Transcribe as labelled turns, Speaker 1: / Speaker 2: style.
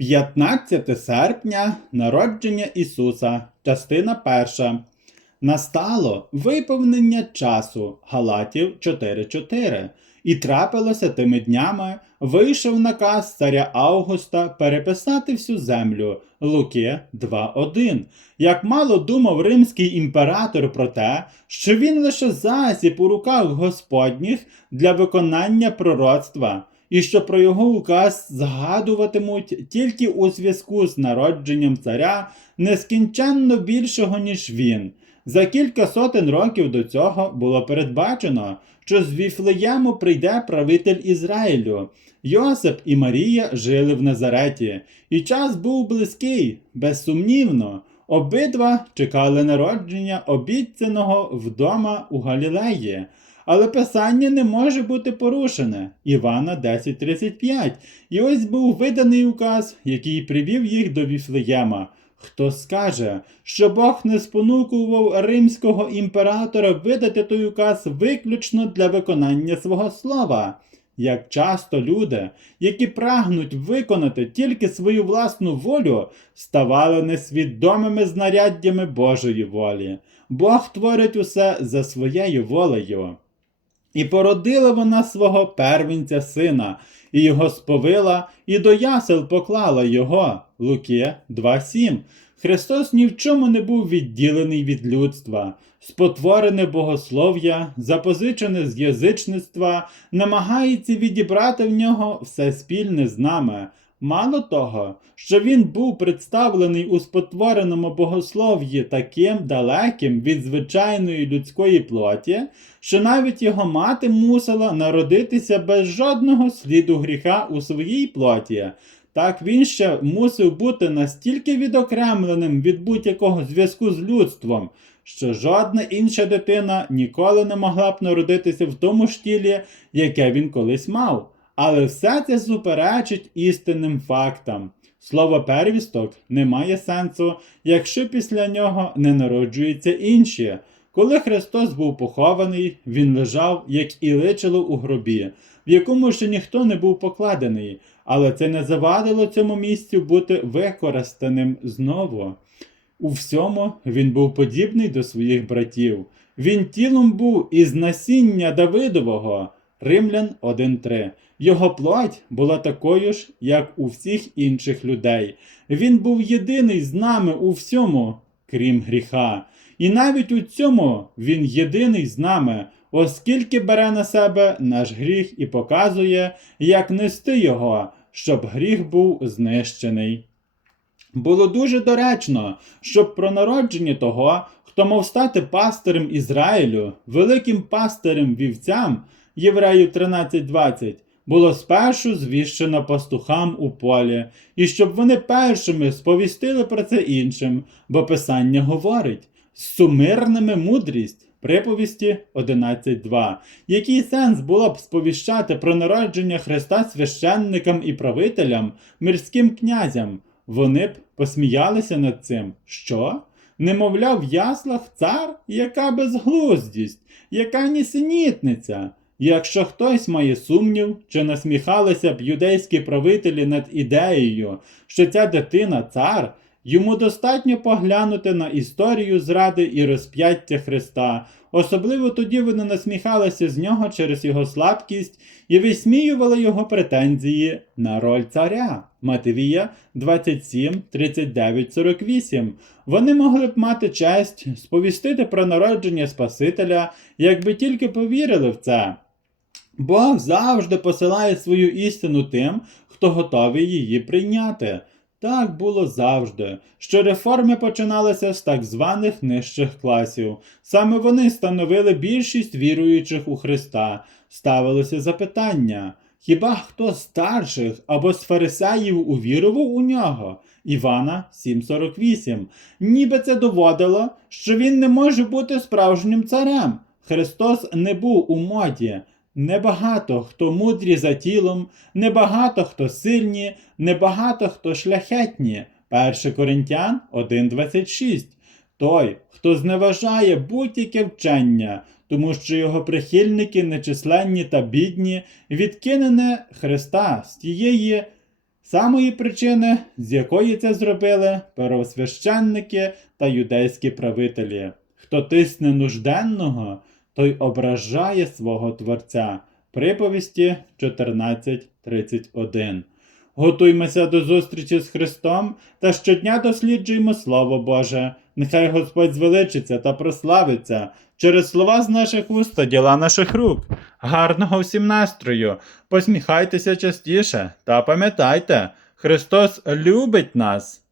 Speaker 1: 15 серпня народження Ісуса, частина 1. Настало виповнення часу Галатів 4.4. І трапилося тими днями, вийшов наказ царя Августа переписати всю землю Луки 2.1. Як мало думав римський імператор про те, що він лише засіб у руках Господніх для виконання пророцтва, і що про його указ згадуватимуть тільки у зв'язку з народженням царя нескінченно більшого, ніж він. За кілька сотень років до цього було передбачено, що з Віфлеєму прийде правитель Ізраїлю. Йосип і Марія жили в Назареті, і час був близький, безсумнівно. Обидва чекали народження обіцяного вдома у Галілеї. Але писання не може бути порушене. Івана 10.35. І ось був виданий указ, який привів їх до Віфлеєма. Хто скаже, що Бог не спонукував римського імператора видати той указ виключно для виконання свого слова? Як часто люди, які прагнуть виконати тільки свою власну волю, ставали несвідомими знаряддями Божої волі. Бог творить усе за своєю волею. І породила вона свого первенця сина, і його сповила, і до ясел поклала його. Луки 2.7. Христос ні в чому не був відділений від людства, спотворене богослов'я, запозичене з язичництва, намагається відібрати в нього все спільне з нами. Мало того, що він був представлений у спотвореному богослов'ї таким далеким від звичайної людської плоті, що навіть його мати мусила народитися без жодного сліду гріха у своїй плоті. Так він ще мусив бути настільки відокремленим від будь-якого зв'язку з людством, що жодна інша дитина ніколи не могла б народитися в тому ж тілі, яке він колись мав. Але все це суперечить істинним фактам. Слово первісток не має сенсу, якщо після нього не народжуються інші. Коли Христос був похований, він лежав, як і личило у гробі, в якому ще ніхто не був покладений, але це не завадило цьому місцю бути використаним знову. У всьому він був подібний до своїх братів. Він тілом був із насіння Давидового. Римлян 1.3. Його плоть була такою ж, як у всіх інших людей. Він був єдиний з нами у всьому, крім гріха. І навіть у цьому він єдиний з нами, оскільки бере на себе наш гріх і показує, як нести його, щоб гріх був знищений. Було дуже доречно, щоб про народження того, хто мав стати пастирем Ізраїлю, великим пастирем вівцям, Євреїв 13.20, було спершу звіщено пастухам у полі, і щоб вони першими сповістили про це іншим, бо Писання говорить з сумирними мудрість. Приповісті 11.2. Який сенс було б сповіщати про народження Христа священникам і правителям, мирським князям? Вони б посміялися над цим. Що? Немовля, в яслах цар? Яка безглуздість, яка нісенітниця? Якщо хтось має сумнів, чи насміхалися б юдейські правителі над ідеєю, що ця дитина цар, йому достатньо поглянути на історію зради і розп'яття Христа, особливо тоді вони насміхалися з нього через його слабкість і висміювали його претензії на роль царя. Матвія 27, 39, 48. Вони могли б мати честь сповістити про народження Спасителя, якби тільки повірили в це. Бог завжди посилає свою істину тим, хто готовий її прийняти. Так було завжди, що реформи починалися з так званих нижчих класів. Саме вони становили більшість віруючих у Христа. Ставилося запитання: хіба хто з старших або з фарисеїв увірував у нього? Івана 7,48. Ніби це доводило, що він не може бути справжнім царем. Христос не був у моді. Небагато хто мудрі за тілом, небагато хто сильні, небагато хто шляхетні. 1 Коринтян 1.26. Той, хто зневажає будь-яке вчення, тому що його прихильники нечисленні та бідні, відкинене Христа з тієї самої причини, з якої це зробили первосвященники та юдейські правителі. Хто тисне нужденного, той ображає свого Творця. Приповісті 14.31. Готуймося до зустрічі з Христом та щодня досліджуємо Слово Боже. Нехай Господь звеличиться та прославиться через слова з наших уст та діла наших рук. Гарного всім настрою! Посміхайтеся частіше та пам'ятайте, Христос любить нас.